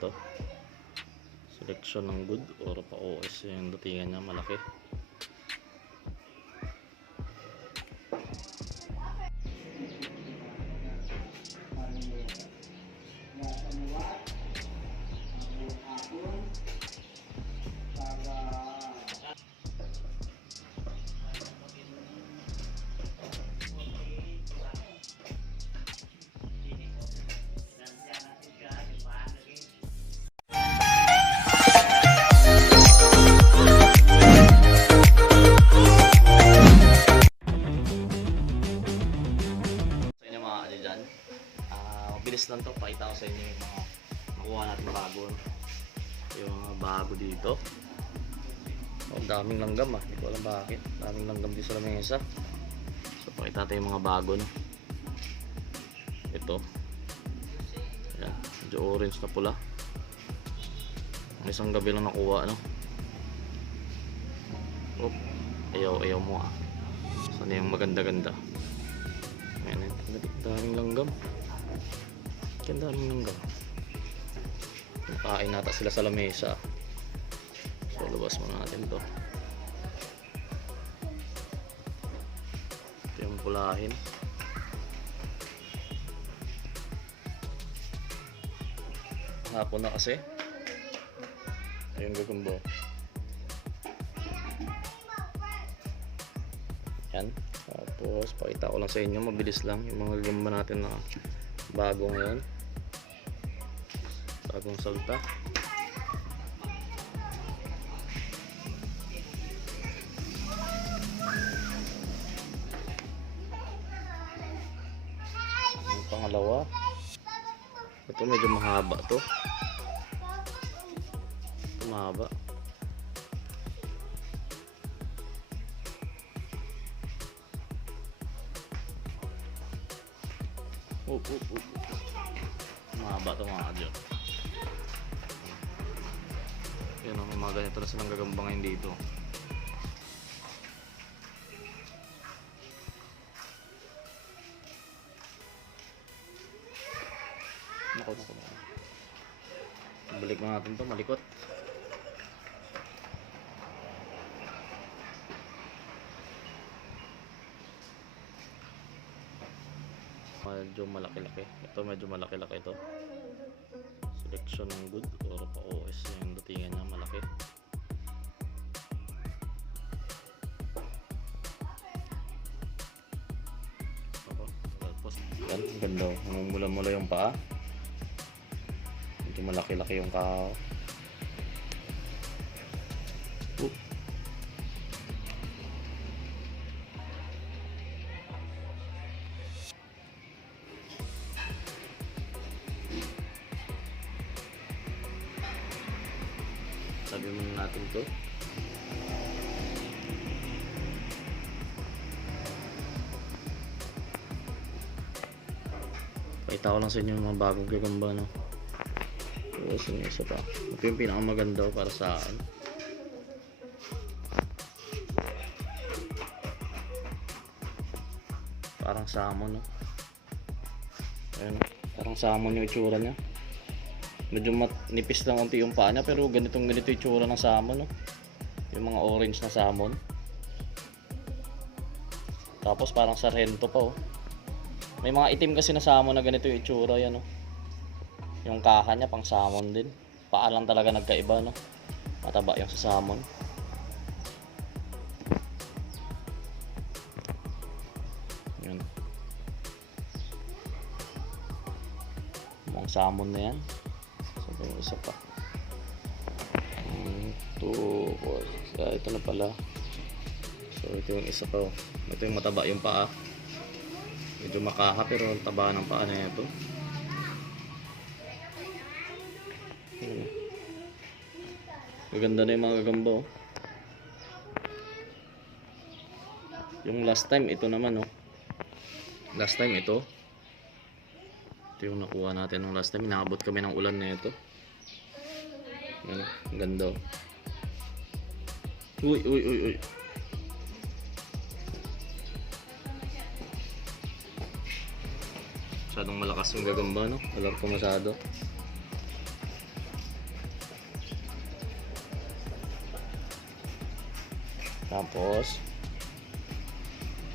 ito. Selection ng good or pa-OS yung datingan niya, malaki. Mabilis lang to, pakita ko sa inyo yung mga makuha natin bago, yung mga bago dito. Daming langgam hindi ko alam bakit daming langgam dito sa lamesa. So pakita natin yung mga bago, no? Ito, yan, medyo orange na pula. Isang gabi lang nakuha, no? Ayaw mo sana yung maganda-ganda. Ayan, daming langgam. Ang daming langgam. Nakain nata sila sa lamesa. So lubas muna natin to. Ito yung pulahin. Hapon na kasi. Ito yung gagamba. Yan. Tapos pakita ko lang sa inyo, mabilis lang yung mga gagamba natin na bago ngayon. Bagong salta. Ang pangalawa, ito medyo mahaba to. Ito mahaba. Mahaba to mga kadyo. Yan o, mga ganito na silang gagamba ngayon dito. Naku. Balik na natin to, malikot. Medyo malaki-laki. Ito medyo malaki-laki ito. Selection ng good or pa-OS yung datingan niya, malaki. Tapos yan, ganda. Mula-mula yung paa. Medyo malaki-laki yung kao. Sabi muna natin to. Pakita ko lang sa inyo yung mga bagong gagamba, no? Tapos yung isa pa. Ito yung pinakamaganda para sa akin. Parang salmon, no? Ayan, parang salmon yung itsura niya. Medyo nipis lang unti yung paa niya, pero ganito yung itsura ng salmon, no? Yung mga orange na salmon. Tapos parang sarhento pa, oh. May mga itim kasi na salmon na ganito yung itsura, yan, oh. Yung kaha niya pang salmon din. Paa lang talaga nagkaiba, no? Mataba yung sa salmon. Yan. Mga salmon na yan. Yung isa pa. Ito na pala. So ito yung isa pa. Ito yung mataba yung paa. Medyo makaha pero taba ng paa na ito. Maganda na yung mga gagamba, oh. Yung last time ito naman, oh. Last time ito. Ito yung nakuha natin ng last time. Inaabot kami ng ulan na ito. Yan, ang ganda. Uy. Masyadong malakas yung gagamba, no? Alam ko masyado. Tapos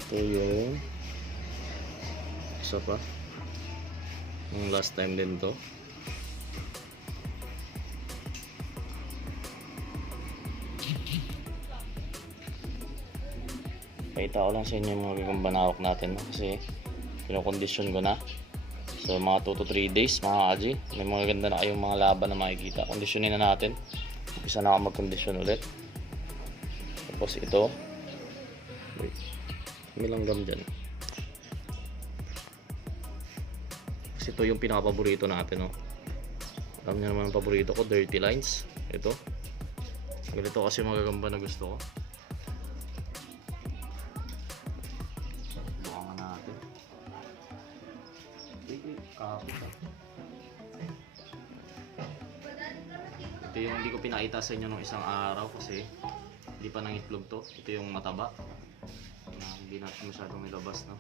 ito yung isa pa, yung last time din to. Pakita ko lang sa inyo yung mga gagamba na hawak natin, no? Kasi pinokondisyon ko na. So mga 2 to 3 days mga kaji, may mga ganda na kayong mga laban na makikita. Kondisyonin na natin. Umpisa na ako mag-kondisyon ulit. Tapos ito, may langgam dyan. Kasi ito yung pinaka-paborito natin, no? Alam niyo naman ang paborito ko, dirty lines. Ito. Ganito kasi mga gagamba na gusto ko. Bukangan natin. Ito yung hindi ko pinakita sa inyo nung isang araw kasi hindi pa nangitlog to. Ito yung mataba na hindi natin masyadong nilabas, no?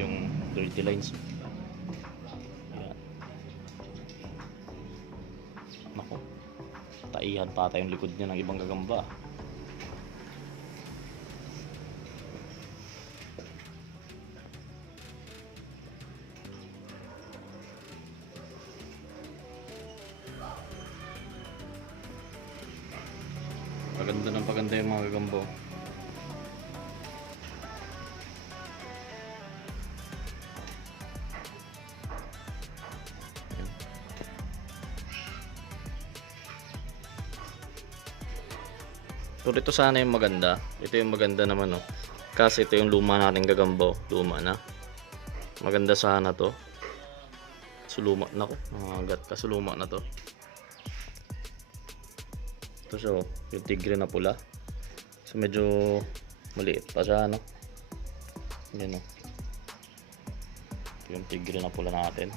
Yung dirty lines. Ayan. Nako, taihan pa tayong likod niya ng ibang gagamba. Paganda ng paganda yung mga gagambo. Pero ito sana yung maganda. Ito yung maganda naman, no? Kasi ito yung luma nating gagambo. Luma na. Maganda sana to. Suluma na ko. Nangagat ka. Suluma na to. Ito siya, oh, yung tigre na pula. So medyo maliit pa siya, no? Yan, oh. Ito yung tigre na pula natin.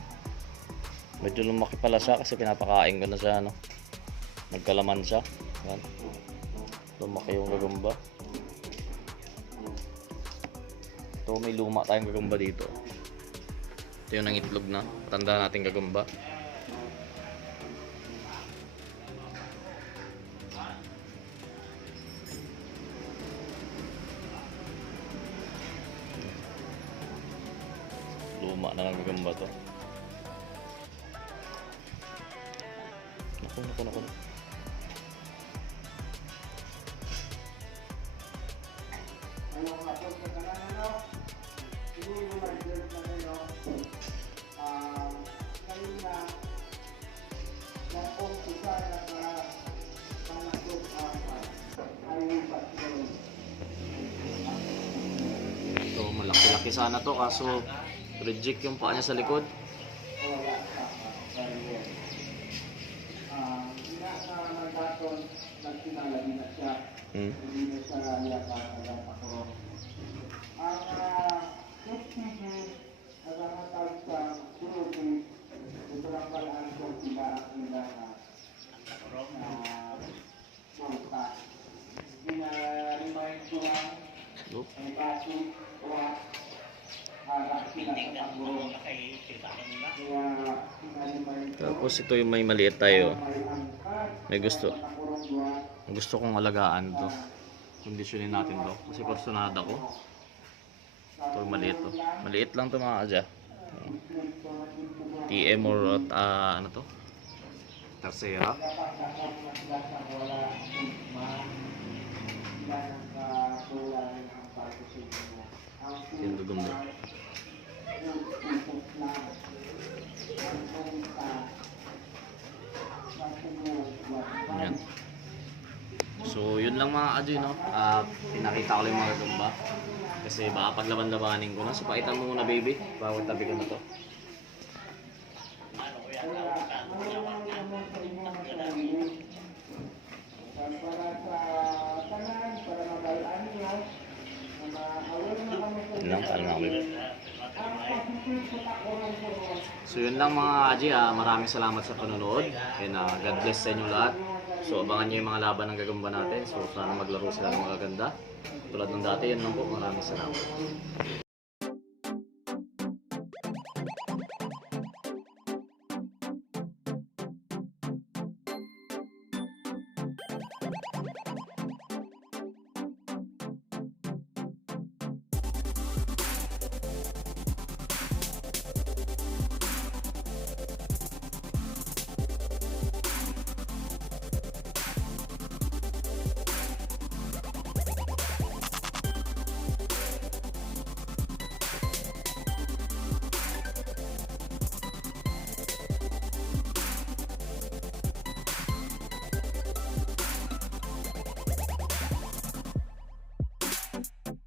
Medyo lumaki pala siya kasi pinapakain ko na siya, no? Nagkalaman siya. Yan. Lumaki yung gagamba. Ito, may luma tayong gagamba dito. Ito yung nangitlog na. Tanda natin gagamba. Luma na ng gagamba to. Naku. Ito, malaki-laki sana to kaso reject yung paa niya sa likod. Look. Tapos ito yung may maliit tayo. May gusto kong alagaan to. Kondisyonin natin to kasi personada ko. Ito maliit to. Maliit lang to mga kadya. TM or ano to? Tercera. Yung gagamba. Yan. So yun lang mga kadyo, no? Pinakita ko lang yung mga gagamba kasi baka paglaban-labanin ko na. So pakitan mo muna baby, bawat tabi ko na to. Yun lang, kalma ko. So yun lang mga kaji, maraming salamat sa panonood and God bless sa inyo lahat. So abangan nyo yung mga laban ng gagamba natin. So sana maglaro sila ng magaganda tulad ng dati. Yan lang po, maraming salamat.